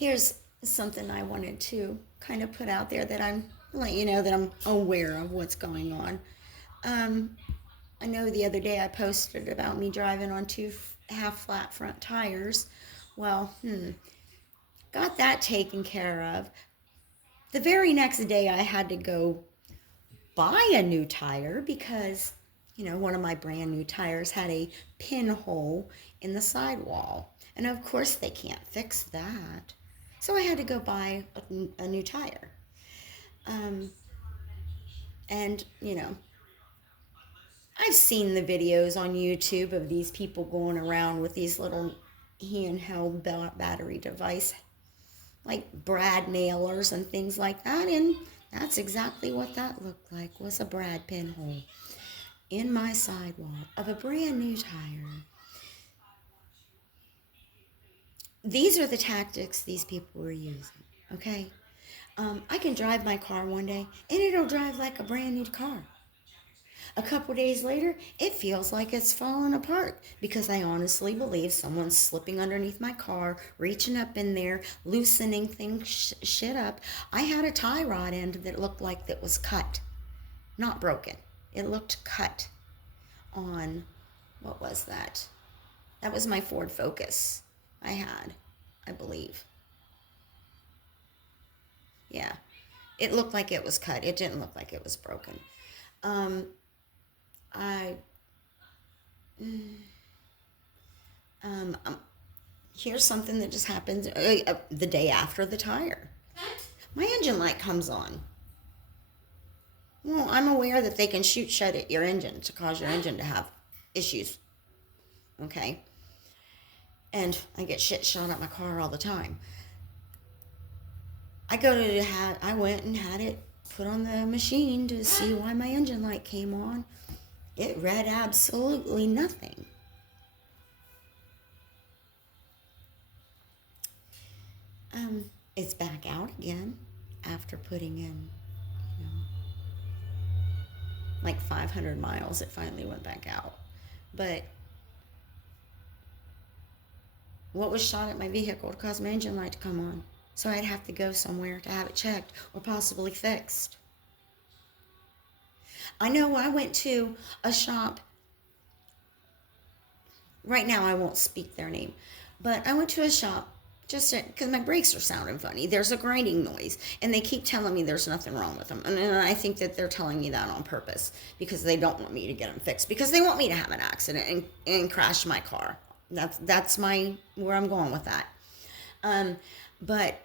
Here's something I wanted to kind of put out there that I'm let you know that I'm aware of what's going on. Um, I know the other day I posted about me driving on two half flat front tires. Well, got that taken care of. The very next day I had to go buy a new tire because, one of my brand new tires had a pinhole in the sidewall. And of course, they can't fix that. So I had to go buy a new tire. Um, and, I've seen the videos on YouTube of these people going around with these little handheld battery device like brad nailers and things like that, and that's exactly what that looked like, was a brad pinhole in my sidewall of a brand new tire. These are the tactics these people were using, okay? I can drive my car one day and it'll drive like a brand new car. A couple days later, it feels like it's falling apart because I honestly believe someone's slipping underneath my car, reaching up in there, loosening things shit up. I had a tie rod end that looked like that was cut, not broken. It looked cut on, what was that? That was my Ford Focus I had, I believe. Yeah, it looked like it was cut. It didn't look like it was broken. Um, I um, um, Here's something that just happened the day after the tire. My engine light comes on. Well, I'm aware that they can shoot shut at your engine to cause your engine to have issues. Okay? And I get shit shot at my car all the time. I went and had it put on the machine to see why my engine light came on. It read absolutely nothing. It's back out again after putting in, you know, like 500 miles. It finally went back out. But what was shot at my vehicle to cause my engine light to come on? So I'd have to go somewhere to have it checked or possibly fixed. I know I went to a shop. Right now I won't speak their name, but I went to a shop just because my brakes are sounding funny. There's a grinding noise, and they keep telling me there's nothing wrong with them. And I think that they're telling me that on purpose because they don't want me to get them fixed, because they want me to have an accident and crash my car. That's where I'm going with that. But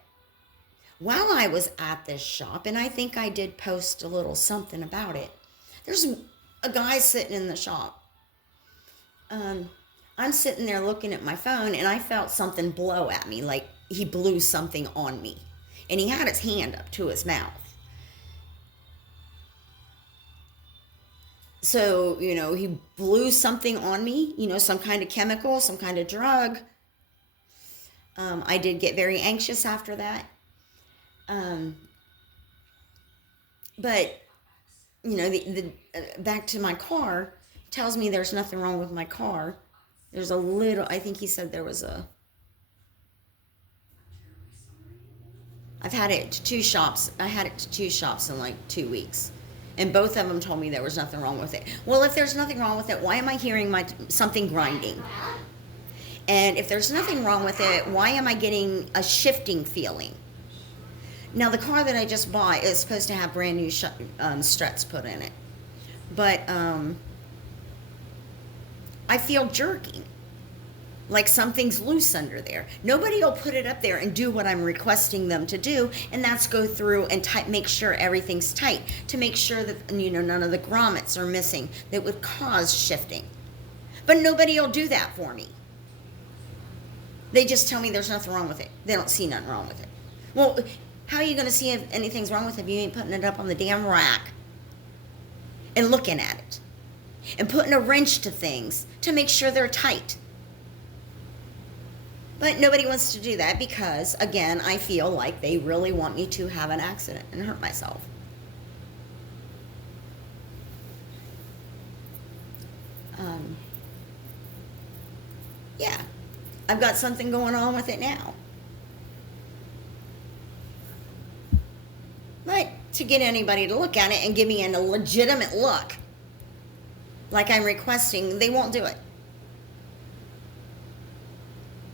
while I was at this shop, and I think I did post a little something about it, there's a guy sitting in the shop. I'm sitting there looking at my phone, and I felt something blow at me, like he blew something on me. And he had his hand up to his mouth. So, he blew something on me, some kind of chemical, some kind of drug. I did get very anxious after that. But, the back to my car, tells me there's nothing wrong with my car. There's a little, I think he said there was I've had it to two shops. I had it to two shops in like 2 weeks. And both of them told me there was nothing wrong with it. Well, if there's nothing wrong with it, why am I hearing something grinding? And if there's nothing wrong with it, why am I getting a shifting feeling? Now, the car that I just bought is supposed to have brand new struts put in it. But I feel jerking, like something's loose under there. Nobody will put it up there and do what I'm requesting them to do, and that's go through and make sure everything's tight, to make sure that none of the grommets are missing that would cause shifting. But nobody will do that for me. They just tell me there's nothing wrong with it. They don't see nothing wrong with it. Well, how are you going to see if anything's wrong with it if you ain't putting it up on the damn rack and looking at it and putting a wrench to things to make sure they're tight? But nobody wants to do that because, again, I feel like they really want me to have an accident and hurt myself. Yeah, I've got something going on with it now. to get anybody to look at it and give me a legitimate look like I'm requesting. They won't do it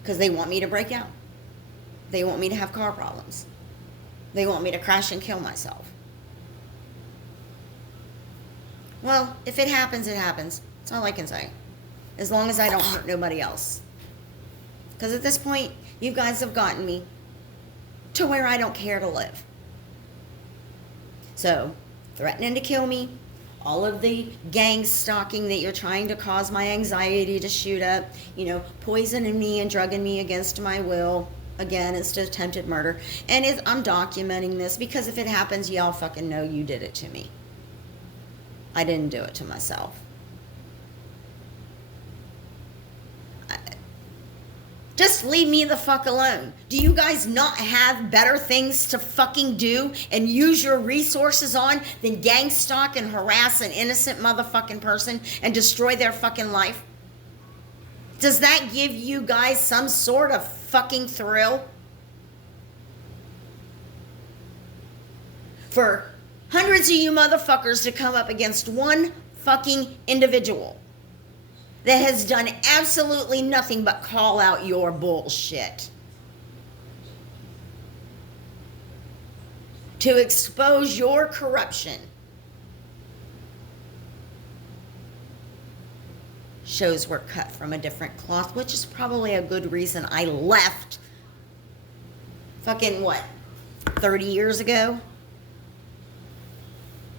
because they want me to break out. They want me to have car problems. They want me to crash and kill myself. Well, if it happens, it happens. That's all I can say. As long as I don't hurt nobody else. Because at this point, you guys have gotten me to where I don't care to live. So, threatening to kill me, all of the gang stalking that you're trying to cause my anxiety to shoot up, poisoning me and drugging me against my will. Again, it's attempted murder. And I'm documenting this because if it happens, y'all fucking know you did it to me. I didn't do it to myself. Just leave me the fuck alone. Do you guys not have better things to fucking do and use your resources on than gang stalk and harass an innocent motherfucking person and destroy their fucking life? Does that give you guys some sort of fucking thrill? For hundreds of you motherfuckers to come up against one fucking individual that has done absolutely nothing but call out your bullshit. To expose your corruption. Shows we're cut from a different cloth, which is probably a good reason I left fucking 30 years ago?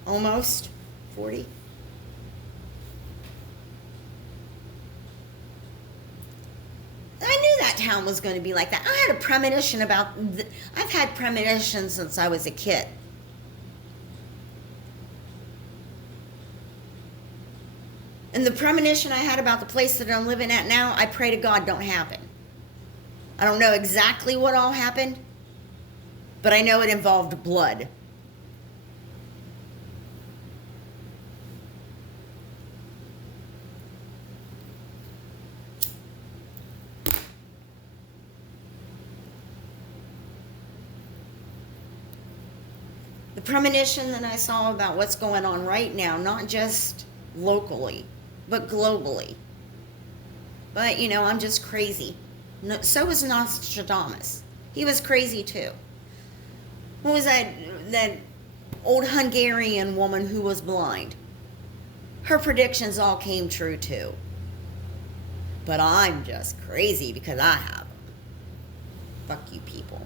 Almost 40. I knew that town was going to be like that. I had a premonition I've had premonitions since I was a kid. And the premonition I had about the place that I'm living at now, I pray to God don't happen. I don't know exactly what all happened, but I know it involved blood. The premonition that I saw about what's going on right now, not just locally, but globally. But, I'm just crazy. So was Nostradamus. He was crazy too. What was that old Hungarian woman who was blind? Her predictions all came true too. But I'm just crazy because I have them. Fuck you people.